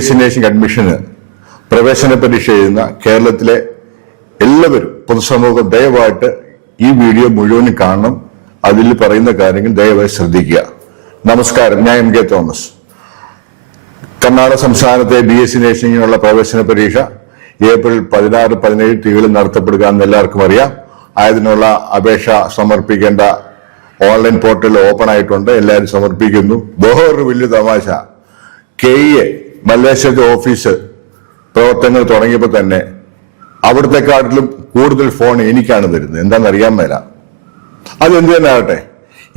C nursing അഡ്മിഷന് പ്രവേശന പരീക്ഷ എഴുതുന്ന കേരളത്തിലെ എല്ലാവരും പൊതുസമൂഹം ദയവായിട്ട് ഈ വീഡിയോ മുഴുവനും കാണണം. അതിൽ പറയുന്ന കാര്യങ്ങൾ ദയവായി ശ്രദ്ധിക്കുക. നമസ്കാരം. ഞാൻ എം കെ തോമസ്. കർണാടക സംസ്ഥാനത്തെ ബി എസ് സി നേഴ്സിംഗിനുള്ള പ്രവേശന പരീക്ഷ ഏപ്രിൽ പതിനാറ് പതിനേഴ് തീയതികളിൽ നടത്തപ്പെടുക എന്ന് എല്ലാവർക്കും അറിയാം. അതിനുള്ള അപേക്ഷ സമർപ്പിക്കേണ്ട ഓൺലൈൻ പോർട്ടൽ ഓപ്പൺ ആയിട്ടുണ്ട്. എല്ലാവരും സമർപ്പിക്കുന്നു. ബഹോർ വലിയ തമാശ. കെ ഇ എ മലേഷ്യത്തെ ഓഫീസ് പ്രവർത്തനങ്ങൾ തുടങ്ങിയപ്പോൾ തന്നെ അവിടത്തെക്കാട്ടിലും കൂടുതൽ ഫോൺ എനിക്കാണ് വരുന്നത്. എന്താണെന്ന് അറിയാൻ മേല. അതെന്ത് തന്നെ ആകട്ടെ.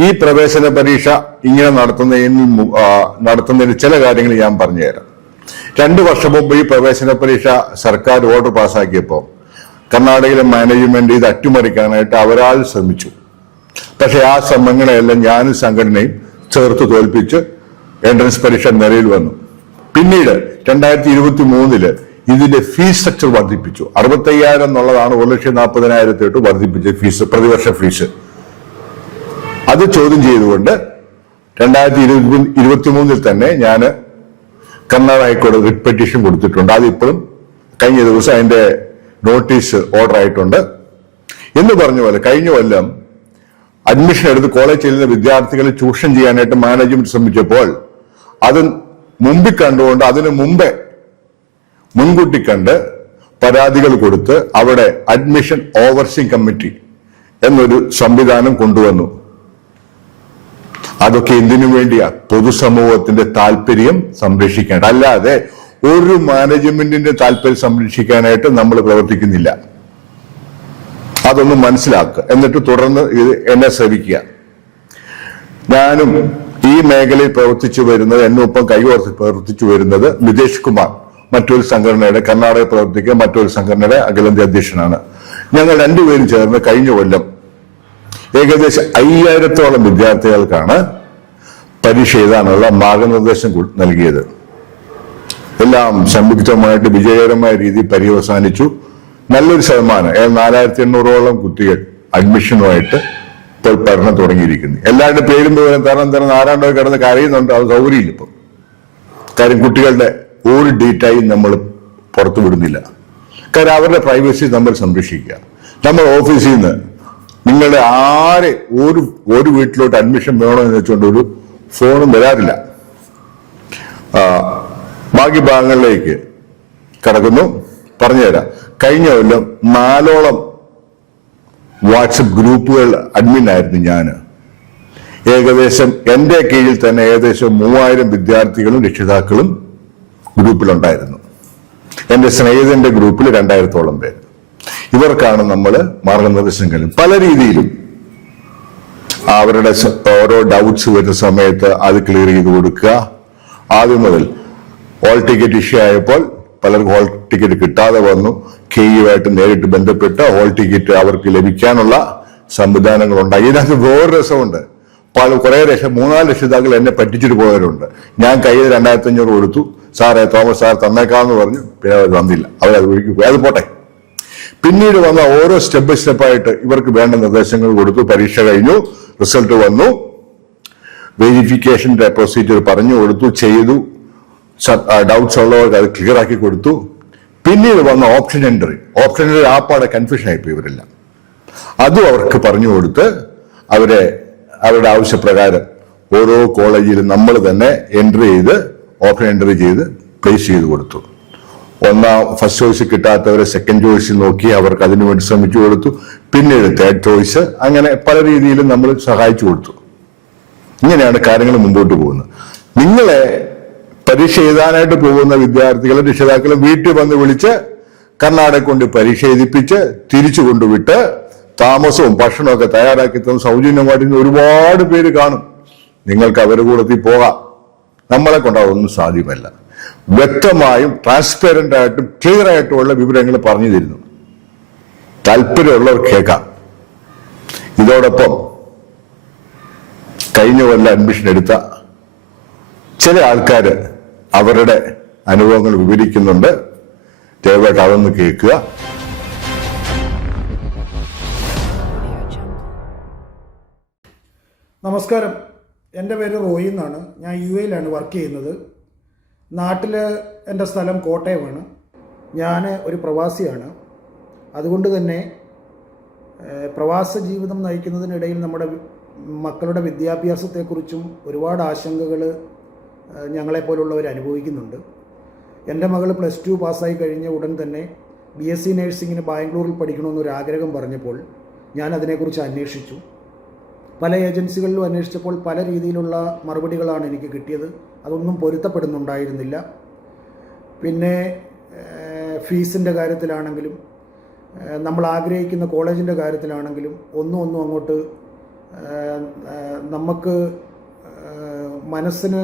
ഈ പ്രവേശന പരീക്ഷ ഇങ്ങനെ നടത്തുന്നതിന് നടത്തുന്നതിന് ചില കാര്യങ്ങൾ ഞാൻ പറഞ്ഞുതരാം രണ്ടു വർഷം മുമ്പ് ഈ പ്രവേശന പരീക്ഷ സർക്കാർ ഓർഡർ പാസ്സാക്കിയപ്പോൾ കർണാടകയിലെ മാനേജ്മെന്റ് ഇത് അട്ടിമറിക്കാനായിട്ട് അവരാൾ ശ്രമിച്ചു. പക്ഷെ ആ ശ്രമങ്ങളെല്ലാം ഞാനും സംഘടനയും ചേർത്ത് തോൽപ്പിച്ച് എൻട്രൻസ് പരീക്ഷ നിലയിൽ വന്നു. പിന്നീട് രണ്ടായിരത്തി ഇരുപത്തി മൂന്നിൽ ഇതിന്റെ ഫീസ് സ്ട്രക്ചർ വർദ്ധിപ്പിച്ചു. അറുപത്തയ്യായിരം എന്നുള്ളതാണ് ഒരു ലക്ഷം നാൽപ്പതിനായിരത്തോട്ട് വർദ്ധിപ്പിച്ച ഫീസ് പ്രതിവർഷ ഫീസ്. അത് ചോദ്യം ചെയ്തുകൊണ്ട് രണ്ടായിരത്തി ഇരുപത്തി ഇരുപത്തി മൂന്നിൽ തന്നെ ഞാൻ കർണാടക ഹൈക്കോടതി റിട്ട് പെറ്റീഷൻ കൊടുത്തിട്ടുണ്ട്. അതിപ്പോഴും കഴിഞ്ഞ ദിവസം അതിന്റെ നോട്ടീസ് ഓർഡർ ആയിട്ടുണ്ട്. എന്ന് പറഞ്ഞ പോലെ കഴിഞ്ഞ കൊല്ലം അഡ്മിഷൻ എടുത്ത് കോളേജ് ചെല്ലുന്ന വിദ്യാർത്ഥികളെ ചൂഷണം ചെയ്യാനായിട്ട് മാനേജ്മെന്റ് ശ്രമിച്ചപ്പോൾ അത് മുമ്പിൽ കണ്ടുകൊണ്ട് അതിനു മുമ്പേ മുൻകൂട്ടി കണ്ട് പരാതികൾ കൊടുത്ത് അവിടെ അഡ്മിഷൻ ഓവർസിംഗ് കമ്മിറ്റി എന്നൊരു സംവിധാനം കൊണ്ടുവന്നു. അതൊക്കെ എന്തിനു വേണ്ടിയാ? പൊതുസമൂഹത്തിന്റെ താല്പര്യം സംരക്ഷിക്കേണ്ട അല്ലാതെ ഒരു മാനേജ്മെന്റിന്റെ താല്പര്യം സംരക്ഷിക്കാനായിട്ട് നമ്മൾ പ്രവർത്തിക്കുന്നില്ല. അതൊന്ന് മനസ്സിലാക്കുക. എന്നിട്ട് തുടർന്ന് ഇത് എന്നെ ശ്രമിക്കുക ഞാനും ഈ മേഖലയിൽ പ്രവർത്തിച്ചു വരുന്നത് എന്നൊപ്പം കൈകോർത്ത് പ്രവർത്തിച്ചു വരുന്നത് നിതേഷ് കുമാർ. മറ്റൊരു സംഘടനയുടെ കർണാടക പ്രവർത്തിക്കുന്ന മറ്റൊരു സംഘടനയുടെ അഖിലേന്ത്യാ അധ്യക്ഷനാണ്. ഞങ്ങൾ രണ്ടുപേരും ചേർന്ന് കഴിഞ്ഞ കൊല്ലം ഏകദേശം അയ്യായിരത്തോളം വിദ്യാർത്ഥികൾക്കാണ് പരീക്ഷ എഴുതാനുള്ള മാർഗനിർദ്ദേശം നൽകിയത്. എല്ലാം സംയുക്തമായിട്ട് വിജയകരമായ രീതിയിൽ പര്യവസാനിച്ചു. നല്ലൊരു ശതമാനം നാലായിരത്തി എണ്ണൂറോളം കുട്ടികൾ അഡ്മിഷനുമായിട്ട് ഇപ്പോൾ പഠനം തുടങ്ങിയിരിക്കുന്നു. എല്ലാവരുടെ പേരും പോലും തരണം തരണം ആരാണ്ടോ കിടന്ന് കരയുന്നുണ്ട്. അത് സൗകര്യമില്ല ഇപ്പം. കാര്യം കുട്ടികളുടെ ഒരു ഡീറ്റായും നമ്മൾ പുറത്തു വിടുന്നില്ല. കാര്യം അവരുടെ പ്രൈവസി നമ്മൾ സംരക്ഷിക്കുക. നമ്മൾ ഓഫീസിൽ നിന്ന് നിങ്ങളുടെ ആരെ ഒരു ഒരു വീട്ടിലോട്ട് അഡ്മിഷൻ വേണോ എന്ന് വെച്ചുകൊണ്ട് ഒരു ഫോണും വരാറില്ല. ബാക്കി ഭാഗങ്ങളിലേക്ക് കടക്കുന്നു. പറഞ്ഞുതരാം. കഴിഞ്ഞ കൊല്ലം നാലോളം വാട്സപ്പ് ഗ്രൂപ്പുകൾ അഡ്മിൻ ആയിരുന്നു ഞാൻ ഏകദേശം എന്റെ കീഴിൽ തന്നെ ഏകദേശം മൂവായിരം വിദ്യാർത്ഥികളും രക്ഷിതാക്കളും ഗ്രൂപ്പിലുണ്ടായിരുന്നു. എന്റെ സ്നേഹിതന്റെ ഗ്രൂപ്പിൽ രണ്ടായിരത്തോളം പേര്. ഇവർക്കാണ് നമ്മൾ മാർഗനിർദ്ദേശം കഴിയും പല രീതിയിലും അവരുടെ ഓരോ ഡൗട്ട്സ് വരുന്ന സമയത്ത് അത് ക്ലിയർ ചെയ്ത് കൊടുക്കുക. ആദ്യം മുതൽ ഓൾ ടിക്കറ്റ് ഇഷ്യൂ ആയപ്പോൾ പലർക്കും ഹോൾ ടിക്കറ്റ് കിട്ടാതെ വന്നു. കെയുമായിട്ട് നേരിട്ട് ബന്ധപ്പെട്ട് ഹോൾ ടിക്കറ്റ് അവർക്ക് ലഭിക്കാനുള്ള സംവിധാനങ്ങൾ ഉണ്ടായി ഇതിനകത്ത് വേറെ രസമുണ്ട്. പല കുറെ ലക്ഷം മൂന്നാൽ രക്ഷിതാക്കൾ എന്നെ പറ്റിച്ചിട്ട് പോയവരുണ്ട്. ഞാൻ കയ്യിൽ രണ്ടായിരത്തി അഞ്ഞൂറ് കൊടുത്തു. സാറേ തോമസ് സാർ തന്നേക്കാന്ന് പറഞ്ഞു. പിന്നെ അവർ തന്നില്ല അവരത് ഒഴുകി പോയി. അത് പോട്ടെ. പിന്നീട് വന്ന ഓരോ സ്റ്റെപ്പ് ബൈ സ്റ്റെപ്പായിട്ട് ഇവർക്ക് വേണ്ട നിർദ്ദേശങ്ങൾ കൊടുത്തു. പരീക്ഷ കഴിഞ്ഞു. റിസൾട്ട് വന്നു. വെരിഫിക്കേഷൻ പ്രൊസീജിയർ പറഞ്ഞു കൊടുത്തു ചെയ്തു. ഡൗട്ട്സ് ഉള്ളവർക്ക് അത് ക്ലിയർ ആക്കി കൊടുത്തു. പിന്നീട് വന്ന ഓപ്ഷൻ എൻട്രി ഓപ്ഷൻ എൻട്രി ആപ്പാടെ കൺഫ്യൂഷൻ ആയിപ്പോയി ഇവരെല്ലാം. അതും അവർക്ക് പറഞ്ഞു കൊടുത്ത് അവരെ അവരുടെ ആവശ്യപ്രകാരം ഓരോ കോളേജിലും നമ്മൾ തന്നെ എൻട്രി ചെയ്ത് ഓപ്ഷൻ എൻട്രി ചെയ്ത് പ്ലേസ് ചെയ്ത് കൊടുത്തു. ഒന്നാം ഫസ്റ്റ് ചോയ്സ് കിട്ടാത്തവരെ സെക്കൻഡ് ചോയ്സ് നോക്കി അവർക്ക് അതിനുവേണ്ടി ശ്രമിച്ചു കൊടുത്തു. പിന്നീട് തേർഡ് ചോയ്സ് അങ്ങനെ പല രീതിയിലും നമ്മൾ സഹായിച്ചു കൊടുത്തു. ഇങ്ങനെയാണ് കാര്യങ്ങൾ മുമ്പോട്ട് പോകുന്നത്. നിങ്ങളെ പരീക്ഷ എഴുതാനായിട്ട് പോകുന്ന വിദ്യാർത്ഥികളെ രക്ഷിതാക്കളും വീട്ടിൽ വന്ന് വിളിച്ച് കർണാടക കൊണ്ട് പരീക്ഷ എഴുതിപ്പിച്ച് തിരിച്ചു കൊണ്ടുവിട്ട് താമസവും ഭക്ഷണവും ഒക്കെ തയ്യാറാക്കി തന്നെ സൗജന്യമായിട്ട് ഒരുപാട് പേര് കാണും. നിങ്ങൾക്ക് അവരുടെ കൂടത്തിൽ പോകാം. നമ്മളെ കൊണ്ട് അതൊന്നും സാധ്യമല്ല. വ്യക്തമായും ട്രാൻസ്പെറന്റ് ആയിട്ടും ക്ലിയർ ആയിട്ടുമുള്ള വിവരങ്ങൾ പറഞ്ഞു തരുന്നു. താല്പര്യമുള്ളവർ കേൾക്കാം. ഇതോടൊപ്പം കഴിഞ്ഞ കൊല്ലം അഡ്മിഷൻ എടുത്ത ചില ആൾക്കാർ അവരുടെ അനുഭവങ്ങൾ വിവരിക്കുന്നുണ്ട്. ദയവായിട്ട് അതൊന്ന് കേൾക്കുക. നമസ്കാരം. എന്റെ പേര് റോയി എന്നാണ്. ഞാൻ യു എയിലാണ് വർക്ക് ചെയ്യുന്നത്. നാട്ടിൽ എന്റെ സ്ഥലം കോട്ടയമാണ്. ഞാൻ ഒരു പ്രവാസിയാണ്. അതുകൊണ്ട് തന്നെ പ്രവാസ ജീവിതം നയിക്കുന്നതിനിടയിൽ നമ്മുടെ മക്കളുടെ വിദ്യാഭ്യാസത്തെക്കുറിച്ചും ഒരുപാട് ആശങ്കകൾ ഞങ്ങളെപ്പോലുള്ളവർ അനുഭവിക്കുന്നുണ്ട്. എന്റെ മകൾ പ്ലസ് ടു പാസ്സായി കഴിഞ്ഞ ഉടൻ തന്നെ ബി എസ് സി നഴ്സിങ്ങിന് ബാംഗ്ലൂരിൽ പഠിക്കണമെന്നൊരു ആഗ്രഹം പറഞ്ഞപ്പോൾ ഞാൻ അതിനെക്കുറിച്ച് അന്വേഷിച്ചു. പല ഏജൻസികളിലും അന്വേഷിച്ചപ്പോൾ പല രീതിയിലുള്ള മറുപടികളാണ് എനിക്ക് കിട്ടിയത്. അതൊന്നും പൊരുത്തപ്പെടുന്നുണ്ടായിരുന്നില്ല. പിന്നെ ഫീസിന്റെ കാര്യത്തിലാണെങ്കിലും നമ്മൾ ആഗ്രഹിക്കുന്ന കോളേജിന്റെ കാര്യത്തിലാണെങ്കിലും ഒന്നും ഒന്നും അങ്ങോട്ട് നമുക്ക് മനസ്സിന്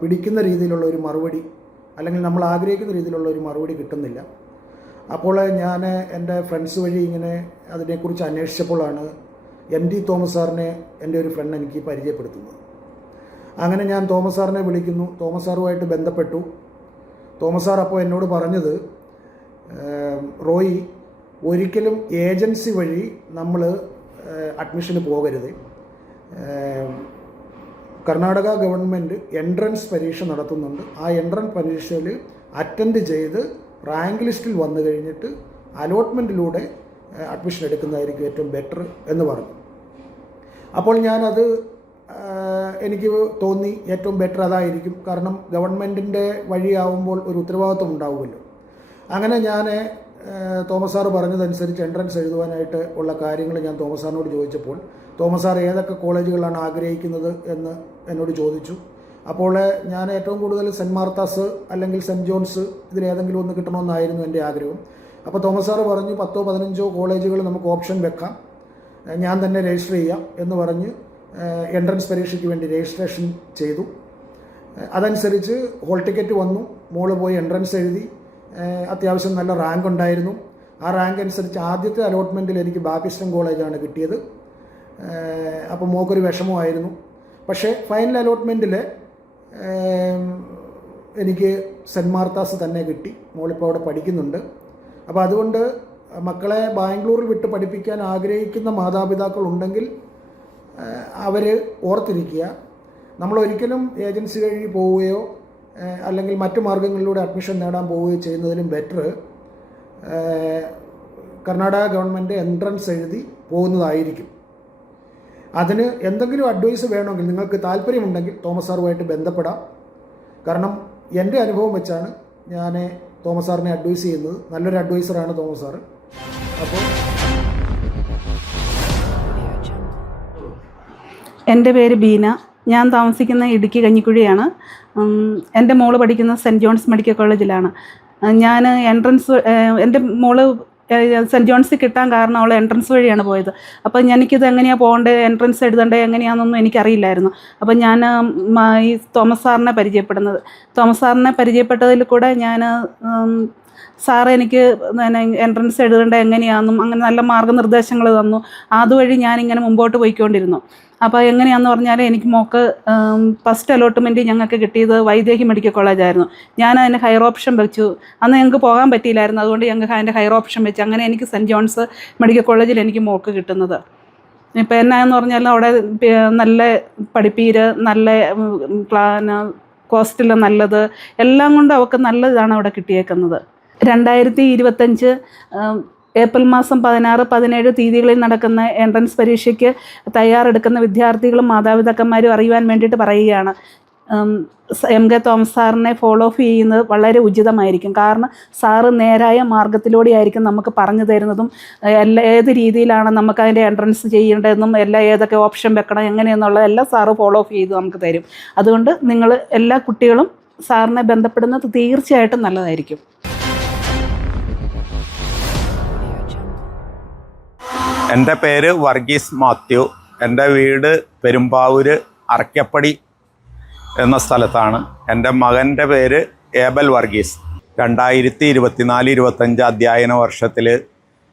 പിടിക്കുന്ന രീതിയിലുള്ള ഒരു മറുപടി അല്ലെങ്കിൽ നമ്മൾ ആഗ്രഹിക്കുന്ന രീതിയിലുള്ള ഒരു മറുപടി കിട്ടുന്നില്ല. അപ്പോൾ ഞാൻ എന്റെ ഫ്രണ്ട്സ് വഴി ഇങ്ങനെ അതിനെക്കുറിച്ച് അന്വേഷിച്ചപ്പോഴാണ് എം ടി തോമസ് സാറിനെ എന്റെ ഒരു ഫ്രണ്ട് എനിക്ക് പരിചയപ്പെടുത്തുന്നത്. അങ്ങനെ ഞാൻ തോമസ് സാറിനെ വിളിക്കുന്നു. തോമസ് സാറുമായിട്ട് ബന്ധപ്പെട്ടു. തോമസ് സാർ അപ്പോൾ എന്നോട് പറഞ്ഞത് റോയി ഒരിക്കലും ഏജൻസി വഴി നമ്മൾ അഡ്മിഷന് പോകരുത്. കർണാടക ഗവൺമെന്റ് എൻട്രൻസ് പരീക്ഷ നടത്തുന്നുണ്ട്. ആ എൻട്രൻസ് പരീക്ഷയിൽ അറ്റൻഡ് ചെയ്ത് റാങ്ക് ലിസ്റ്റിൽ വന്നു കഴിഞ്ഞിട്ട് അലോട്ട്മെന്റിലൂടെ അഡ്മിഷൻ എടുക്കുന്നതായിരിക്കും ഏറ്റവും ബെറ്റർ എന്ന് പറഞ്ഞു. അപ്പോൾ ഞാനത് എനിക്ക് തോന്നി ഏറ്റവും ബെറ്റർ അതായിരിക്കും. കാരണം ഗവൺമെന്റിന്റെ വഴിയാവുമ്പോൾ ഒരു ഉത്തരവാദിത്വം ഉണ്ടാവുമല്ലോ. അങ്ങനെ ഞാൻ തോമസ് സാറ് പറഞ്ഞതനുസരിച്ച് എൻട്രൻസ് എഴുതുവാനായിട്ട് ഉള്ള കാര്യങ്ങൾ ഞാൻ തോമസ് സാറിനോട് ചോദിച്ചപ്പോൾ തോമസ് സാർ ഏതൊക്കെ കോളേജുകളാണ് ആഗ്രഹിക്കുന്നത് എന്ന് എന്നോട് ചോദിച്ചു. അപ്പോൾ ഞാൻ ഏറ്റവും കൂടുതൽ സെന്റ് മാർത്താസ് അല്ലെങ്കിൽ സെന്റ് ജോൺസ് ഇതിലേതെങ്കിലും ഒന്ന് കിട്ടണമെന്നായിരുന്നു എന്റെ ആഗ്രഹം. അപ്പോൾ തോമസ് സാറ് പറഞ്ഞു പത്തോ പതിനഞ്ചോ കോളേജുകൾ നമുക്ക് ഓപ്ഷൻ വെക്കാം. ഞാൻ തന്നെ രജിസ്റ്റർ ചെയ്യാം എന്ന് പറഞ്ഞ് എൻട്രൻസ് പരീക്ഷയ്ക്ക് വേണ്ടി രജിസ്ട്രേഷൻ ചെയ്തു. അതനുസരിച്ച് ഹോൾ ടിക്കറ്റ് വന്നു. മോൾ പോയി എൻട്രൻസ് എഴുതി. അത്യാവശ്യം നല്ല റാങ്ക് ഉണ്ടായിരുന്നു. ആ റാങ്ക് അനുസരിച്ച് ആദ്യത്തെ അലോട്ട്മെന്റിൽ എനിക്ക് ബാപ്പിസ്റ്റൺ കോളേജാണ് കിട്ടിയത്. അപ്പോൾ മോക്കൊരു വിഷമമായിരുന്നു. പക്ഷേ ഫൈനൽ അലോട്ട്മെന്റിൽ എനിക്ക് സെന്റ് മാർത്താസ് തന്നെ കിട്ടി. മോളിപ്പോൾ അവിടെ പഠിക്കുന്നുണ്ട്. അപ്പോൾ അതുകൊണ്ട് മക്കളെ ബാംഗ്ലൂരിൽ വിട്ട് പഠിപ്പിക്കാൻ ആഗ്രഹിക്കുന്ന മാതാപിതാക്കൾ ഉണ്ടെങ്കിൽ അവർ ഓർത്തിരിക്കുക. നമ്മൾ ഒരിക്കലും ഏജൻസി വഴി പോവുകയോ അല്ലെങ്കിൽ മറ്റു മാർഗങ്ങളിലൂടെ അഡ്മിഷൻ നേടാൻ പോവുകയോ ചെയ്യുന്നതിലും ബെറ്റർ കർണാടക ഗവൺമെന്റ് എൻട്രൻസ് എഴുതി പോകുന്നതായിരിക്കും. അതിന് എന്തെങ്കിലും അഡ്വൈസ് വേണമെങ്കിൽ നിങ്ങൾക്ക് താല്പര്യമുണ്ടെങ്കിൽ തോമസ് സാറുമായിട്ട് ബന്ധപ്പെടാം. കാരണം എന്റെ അനുഭവം വെച്ചാണ് ഞാൻ തോമസ് സാറിനെ അഡ്വൈസ് ചെയ്യുന്നത്. നല്ലൊരു അഡ്വൈസറാണ് തോമസ് സാറ്. അപ്പോൾ എന്റെ പേര് ബീന. ഞാൻ താമസിക്കുന്ന ഇടുക്കി കഞ്ഞിക്കുഴിയാണ്. എന്റെ മോൾ പഠിക്കുന്ന സെന്റ് ജോൺസ് മെഡിക്കൽ കോളേജിലാണ്. ഞാൻ എൻട്രൻസ് എന്റെ മോൾ സെന്റ് ജോൺസിൽ കിട്ടാൻ കാരണം അവൾ എൻട്രൻസ് വഴിയാണ് പോയത്. അപ്പോൾ എനിക്കിത് എങ്ങനെയാണ് പോകേണ്ടത് എൻട്രൻസ് എഴുതേണ്ടത് എങ്ങനെയാണെന്നൊന്നും എനിക്കറിയില്ലായിരുന്നു. അപ്പോൾ ഞാൻ ഈ തോമസ് സാറിനെ പരിചയപ്പെടുന്നത്. തോമസ് സാറിനെ പരിചയപ്പെട്ടതിൽ കൂടെ ഞാൻ സാർ എനിക്ക് എൻട്രൻസ് എഴുതേണ്ട എങ്ങനെയാണെന്നും അങ്ങനെ നല്ല മാർഗനിർദ്ദേശങ്ങൾ തന്നു. അതുവഴി ഞാനിങ്ങനെ മുമ്പോട്ട് പോയിക്കൊണ്ടിരുന്നു. അപ്പോൾ എങ്ങനെയാന്ന് പറഞ്ഞാൽ എനിക്ക് മോക്ക് ഫസ്റ്റ് അലോട്ട്മെന്റ് ഞങ്ങൾക്ക് കിട്ടിയത് വൈദേഹി മെഡിക്കൽ കോളേജായിരുന്നു ഞാൻ അതിന് ഹയർ ഓപ്ഷൻ വെച്ചു. അന്ന് ഞങ്ങൾക്ക് പോകാൻ പറ്റിയില്ലായിരുന്നു. അതുകൊണ്ട് ഞങ്ങൾക്ക് അതിന്റെ ഹയർ ഓപ്ഷൻ വെച്ച് അങ്ങനെ എനിക്ക് സെന്റ് ജോൺസ് മെഡിക്കൽ കോളേജിൽ എനിക്ക് മോക്ക് കിട്ടുന്നത്. ഇപ്പം എന്നാന്ന് പറഞ്ഞാൽ അവിടെ നല്ല പഠിപ്പീര് നല്ല കോസ്റ്റിൽ നല്ലത് എല്ലാം കൊണ്ടും അവൾക്ക് നല്ലതാണ് അവിടെ കിട്ടിയേക്കുന്നത്. രണ്ടായിരത്തി ഇരുപത്തഞ്ച് ഏപ്രിൽ മാസം പതിനാറ് പതിനേഴ് തീയതികളിൽ നടക്കുന്ന എൻട്രൻസ് പരീക്ഷയ്ക്ക് തയ്യാറെടുക്കുന്ന വിദ്യാർത്ഥികളും മാതാപിതാക്കന്മാരും അറിയുവാൻ വേണ്ടിയിട്ട് പറയുകയാണ്. എം കെ തോമസ് സാറിനെ ഫോളോ അപ്പ് ചെയ്യുന്നത് വളരെ ഉചിതമായിരിക്കും. കാരണം സാറ് നേരായ മാർഗത്തിലൂടെയായിരിക്കും നമുക്ക് പറഞ്ഞു തരുന്നതും എല്ലാ ഏത് രീതിയിലാണ് നമുക്ക് അതിന്റെ എൻട്രൻസ് ചെയ്യേണ്ടതെന്നും എല്ലാ ഏതൊക്കെ ഓപ്ഷൻ വെക്കണം എങ്ങനെയെന്നുള്ള എല്ലാം സാറ് ഫോളോ അപ്പ് ചെയ്ത് നമുക്ക് തരും. അതുകൊണ്ട് നിങ്ങൾ എല്ലാ കുട്ടികളും സാറിനെ ബന്ധപ്പെടുന്നത് തീർച്ചയായിട്ടും നല്ലതായിരിക്കും. എന്റെ പേര് വർഗീസ് മാത്യു. എന്റെ വീട് പെരുമ്പാവൂര് അറക്കപ്പടി എന്ന സ്ഥലത്താണ്. എന്റെ മകന്റെ പേര് ഏബൽ വർഗീസ്. രണ്ടായിരത്തി ഇരുപത്തിനാല് ഇരുപത്തഞ്ച് അധ്യയന വർഷത്തിൽ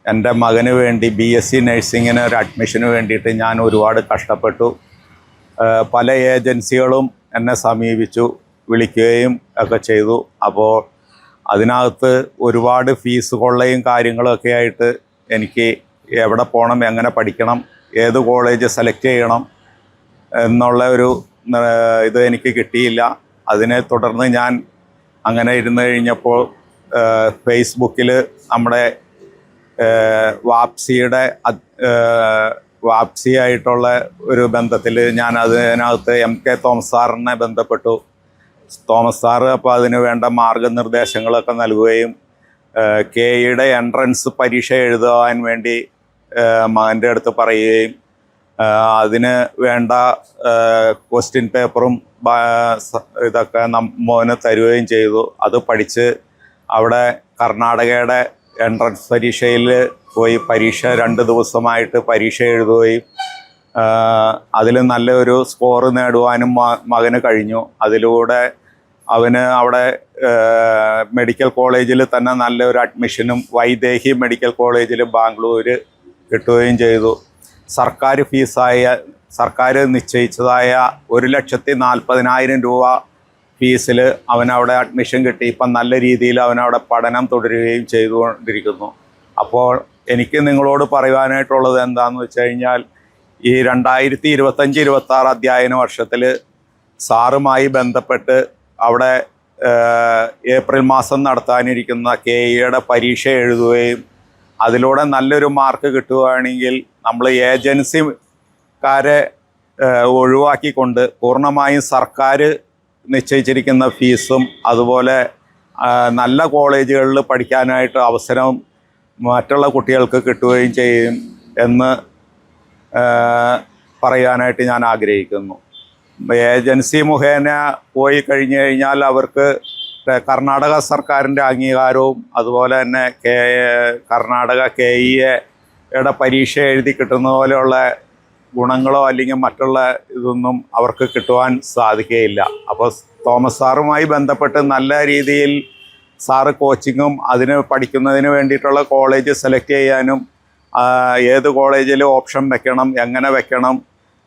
എന്റെ മകന് വേണ്ടി ബി എസ് സി നഴ്സിങ്ങിന് ഒരു അഡ്മിഷന് വേണ്ടിയിട്ട് ഞാൻ ഒരുപാട് കഷ്ടപ്പെട്ടു. പല ഏജൻസികളും എന്നെ സമീപിച്ചു വിളിക്കുകയും ഒക്കെ ചെയ്തു. അപ്പോൾ അതിനകത്ത് ഒരുപാട് ഫീസ് കൊള്ളയും കാര്യങ്ങളൊക്കെ ആയിട്ട് എനിക്ക് എവിടെ പോകണം എങ്ങനെ പഠിക്കണം ഏത് കോളേജ് സെലക്ട് ചെയ്യണം എന്നുള്ള ഒരു ഇത് എനിക്ക് കിട്ടിയില്ല. അതിനെ തുടർന്ന് ഞാൻ അങ്ങനെ ഇരുന്ന് കഴിഞ്ഞപ്പോൾ ഫേസ്ബുക്കിൽ നമ്മുടെ വാപ്സിയുടെ വാപ്സിയായിട്ടുള്ള ഒരു ബന്ധത്തിൽ ഞാൻ അതിനകത്ത് എം കെ തോമസ് സാറിനെ ബന്ധപ്പെട്ടു. തോമസ് സാറ് അപ്പോൾ അതിന് വേണ്ട മാർഗനിർദ്ദേശങ്ങളൊക്കെ നൽകുകയും കെ ഇയുടെ എൻട്രൻസ് പരീക്ഷ എഴുതുവാൻ വേണ്ടി മകന്റെ അടുത്ത് പറയുകയും അതിന് വേണ്ട ക്വസ്റ്റ്യൻ പേപ്പറും ഇതൊക്കെ മോനെ തരുകയും ചെയ്തു. അത് പഠിച്ച് അവിടെ കർണാടകയുടെ എൻട്രൻസ് പരീക്ഷയിൽ പോയി പരീക്ഷ രണ്ട് ദിവസമായിട്ട് പരീക്ഷ എഴുതുകയും അതിൽ നല്ലൊരു സ്കോർ നേടുവാനും മകന് കഴിഞ്ഞു. അതിലൂടെ അവന് അവിടെ മെഡിക്കൽ കോളേജിൽ തന്നെ നല്ലൊരു അഡ്മിഷനും വൈദേഹി മെഡിക്കൽ കോളേജിൽ ബാംഗ്ലൂർ കിട്ടുകയും ചെയ്തു. സർക്കാർ ഫീസായ സർക്കാർ നിശ്ചയിച്ചതായ ഒരു ലക്ഷത്തി നാൽപ്പതിനായിരം രൂപ ഫീസിൽ അവനവിടെ അഡ്മിഷൻ കിട്ടി. ഇപ്പം നല്ല രീതിയിൽ അവനവിടെ പഠനം തുടരുകയും ചെയ്തുകൊണ്ടിരിക്കുന്നു. അപ്പോൾ എനിക്ക് നിങ്ങളോട് പറയുവാനായിട്ടുള്ളത് എന്താണെന്ന് വെച്ച് കഴിഞ്ഞാൽ ഈ രണ്ടായിരത്തി ഇരുപത്തഞ്ച് ഇരുപത്തി ആറ് അധ്യയന വർഷത്തിൽ സാറുമായി ബന്ധപ്പെട്ട് അവിടെ ഏപ്രിൽ മാസം നടത്താനിരിക്കുന്ന കെ ഇയുടെ പരീക്ഷ എഴുതുകയും അതിലൂടെ നല്ലൊരു മാർക്ക് കിട്ടുകയാണെങ്കിൽ നമ്മൾ ഏജൻസിക്കാരെ ഒഴിവാക്കിക്കൊണ്ട് പൂർണമായും സർക്കാർ നിശ്ചയിച്ചിരിക്കുന്ന ഫീസും അതുപോലെ നല്ല കോളേജുകളിൽ പഠിക്കാനായിട്ട് അവസരം മറ്റുള്ള കുട്ടികൾക്ക് കിട്ടുകയും ചെയ്യും എന്ന് പറയാനായിട്ട് ഞാൻ ആഗ്രഹിക്കുന്നു. ഏജൻസി മുഖേന പോയി കഴിഞ്ഞു കഴിഞ്ഞാൽ അവർക്ക് കർണാടക സർക്കാരിന്റെ അംഗീകാരവും അതുപോലെ തന്നെ കെ കർണാടക കെ ഇ എയുടെ പരീക്ഷ എഴുതി കിട്ടുന്ന പോലെയുള്ള ഗുണങ്ങളോ അല്ലെങ്കിൽ മറ്റുള്ള ഇതൊന്നും അവർക്ക് കിട്ടുവാൻ സാധിക്കുകയില്ല. അപ്പോൾ തോമസ് സാറുമായി ബന്ധപ്പെട്ട് നല്ല രീതിയിൽ സാറ് കോച്ചിങ്ങും അതിന് പഠിക്കുന്നതിന് വേണ്ടിയിട്ടുള്ള കോളേജ് സെലക്ട് ചെയ്യാനും ഏത് കോളേജിൽ ഓപ്ഷൻ വെക്കണം എങ്ങനെ വെക്കണം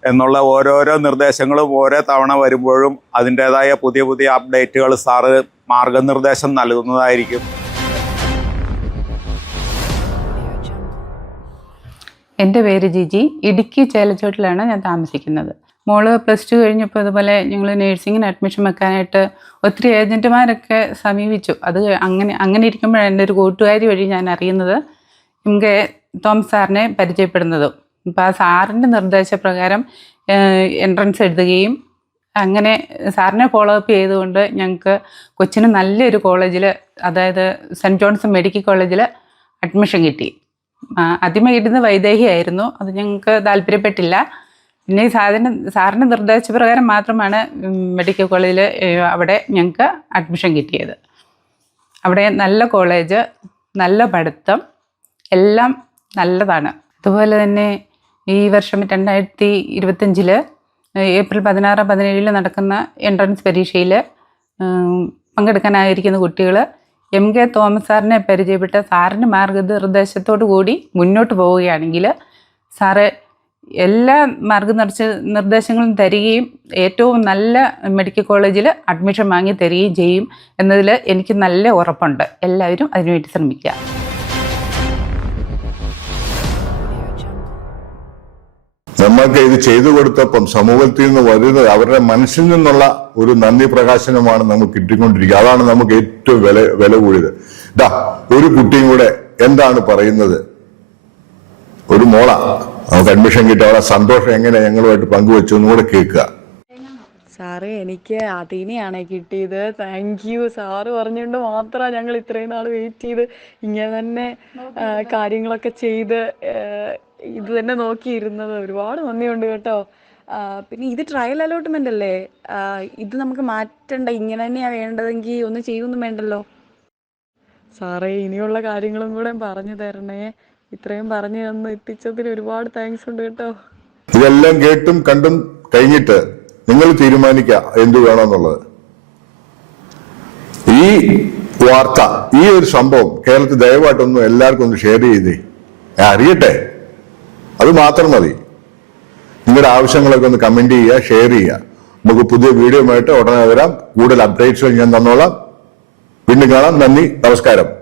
എന്നുള്ള ഓരോരോ നിർദ്ദേശങ്ങളും ഓരോ തവണ വരുമ്പോഴും അതിന്റേതായ പുതിയ പുതിയ അപ്ഡേറ്റുകൾ സാറ് മാർഗനിർദ്ദേശം നൽകുന്നതായിരിക്കും. എന്റെ പേര് ജിജി. ഇടുക്കി ചേലച്ചോട്ടിലാണ് ഞാൻ താമസിക്കുന്നത്. മോൾ പ്ലസ് ടു കഴിഞ്ഞപ്പോൾ അതുപോലെ ഞങ്ങൾ നേഴ്സിങ്ങിന് അഡ്മിഷൻ വെക്കാനായിട്ട് ഒത്തിരി ഏജന്റുമാരൊക്കെ സമീപിച്ചു. അത് അങ്ങനെ അങ്ങനെ ഇരിക്കുമ്പോഴാണ് എന്റെ ഒരു കൂട്ടുകാരി വഴി ഞാൻ അറിയുന്നത്. കെ തോമസ് സാറിനെ പരിചയപ്പെടുന്നതും. അപ്പോൾ ആ സാറിന്റെ നിർദ്ദേശപ്രകാരം എൻട്രൻസ് എഴുതുകയും അങ്ങനെ സാറിനെ ഫോളോ അപ്പ് ചെയ്തുകൊണ്ട് ഞങ്ങൾക്ക് കൊച്ചിന് നല്ലൊരു കോളേജിൽ അതായത് സെന്റ് ജോൺസ് മെഡിക്കൽ കോളേജിൽ അഡ്മിഷൻ കിട്ടി. ആദ്യം ആദ്യമേ കിട്ടുന്നത് വൈദേഹിയായിരുന്നു അത് ഞങ്ങൾക്ക് താല്പര്യപ്പെട്ടില്ല. പിന്നെ ഈ സാറിന് സാറിന്റെ നിർദ്ദേശപ്രകാരം മാത്രമാണ് മെഡിക്കൽ കോളേജിൽ അവിടെ ഞങ്ങൾക്ക് അഡ്മിഷൻ കിട്ടിയത്. അവിടെ നല്ല കോളേജ് നല്ല പഠിത്തം എല്ലാം നല്ലതാണ്. അതുപോലെ തന്നെ ഈ വർഷം രണ്ടായിരത്തി ഇരുപത്തഞ്ചിൽ ഏപ്രിൽ പതിനാറ് പതിനേഴിൽ നടക്കുന്ന എൻട്രൻസ് പരീക്ഷയിൽ പങ്കെടുക്കാനായിരിക്കുന്ന കുട്ടികൾ എം കെ തോമസ് സാറിനെ പരിചയപ്പെട്ട സാറിന്റെ മാർഗനിർദ്ദേശത്തോടു കൂടി മുന്നോട്ട് പോവുകയാണെങ്കിൽ സാറ് എല്ലാ മാർഗനിർദ്ദേശ നിർദ്ദേശങ്ങളും തരികയും ഏറ്റവും നല്ല മെഡിക്കൽ കോളേജിൽ അഡ്മിഷൻ വാങ്ങി തരികയും ചെയ്യും എന്നതിൽ എനിക്ക് നല്ല ഉറപ്പുണ്ട്. എല്ലാവരും അതിനുവേണ്ടി ശ്രമിക്കുക. നമ്മൾക്ക് ഇത് ചെയ്തു കൊടുത്തപ്പം സമൂഹത്തിൽ നിന്ന് വരുന്നത് അവരുടെ മനസ്സിൽ നിന്നുള്ള ഒരു നന്ദി പ്രകാശനമാണ് നമുക്ക് കിട്ടിക്കൊണ്ടിരിക്കുക. അതാണ് നമുക്ക് ഏറ്റവും വില വില കൂടിയത്. ഇതാ ഒരു കുട്ടിയും കൂടെ എന്താണ് പറയുന്നത്? ഒരു മോള. നമുക്ക് അഡ്മിഷൻ കിട്ടിയ അവളെ സന്തോഷം എങ്ങനെ ഞങ്ങളുമായിട്ട് പങ്കുവെച്ചു എന്നും കൂടെ കേൾക്കുക. സാറേ എനിക്ക് അതിനെയാണ് കിട്ടിയത്. താങ്ക് യു സാറ് പറഞ്ഞുകൊണ്ട് മാത്രമാണ് ഞങ്ങൾ ഇത്രയും നാൾ വെയിറ്റ് ചെയ്ത് ഇങ്ങനെ തന്നെ കാര്യങ്ങളൊക്കെ ചെയ്ത് ഇത് തന്നെ നോക്കിയിരുന്നത്. ഒരുപാട് നന്ദിയുണ്ട് കേട്ടോ. പിന്നെ ഇത് ട്രയൽ അലോട്ട്മെന്റ് അല്ലേ? ഇത് നമുക്ക് മാറ്റണ്ട. ഇങ്ങനെ തന്നെയാണ് വേണ്ടതെങ്കിൽ ഒന്ന് ചെയ്യൊന്നും വേണ്ടല്ലോ. സാറേ ഇനിയുള്ള കാര്യങ്ങളും കൂടെ പറഞ്ഞു തരണേ. ഇത്രയും പറഞ്ഞു തന്ന് എത്തിച്ചതിന് ഒരുപാട് താങ്ക്സ് ഉണ്ട് കേട്ടോ. ഇതെല്ലാം കേട്ടും കണ്ടും കഴിഞ്ഞിട്ട് നിങ്ങൾ തീരുമാനിക്കുക എന്തു വേണമെന്നുള്ളത്. ഈ വാർത്ത ഈ ഒരു സംഭവം കേരളത്തിൽ ദയവായിട്ടൊന്നും എല്ലാവർക്കും ഒന്ന് ഷെയർ ചെയ്തേ. അറിയട്ടെ? അത് മാത്രം മതി. നിങ്ങളുടെ ആവശ്യങ്ങളൊക്കെ ഒന്ന് കമന്റ് ചെയ്യുക ഷെയർ ചെയ്യുക. നമുക്ക് പുതിയ വീഡിയോ ആയിട്ട് ഉടനെ വരാം. കൂടുതൽ അപ്ഡേറ്റ്സ് ഞാൻ തന്നോളാം. വീണ്ടും കാണാം. നന്ദി. നമസ്കാരം.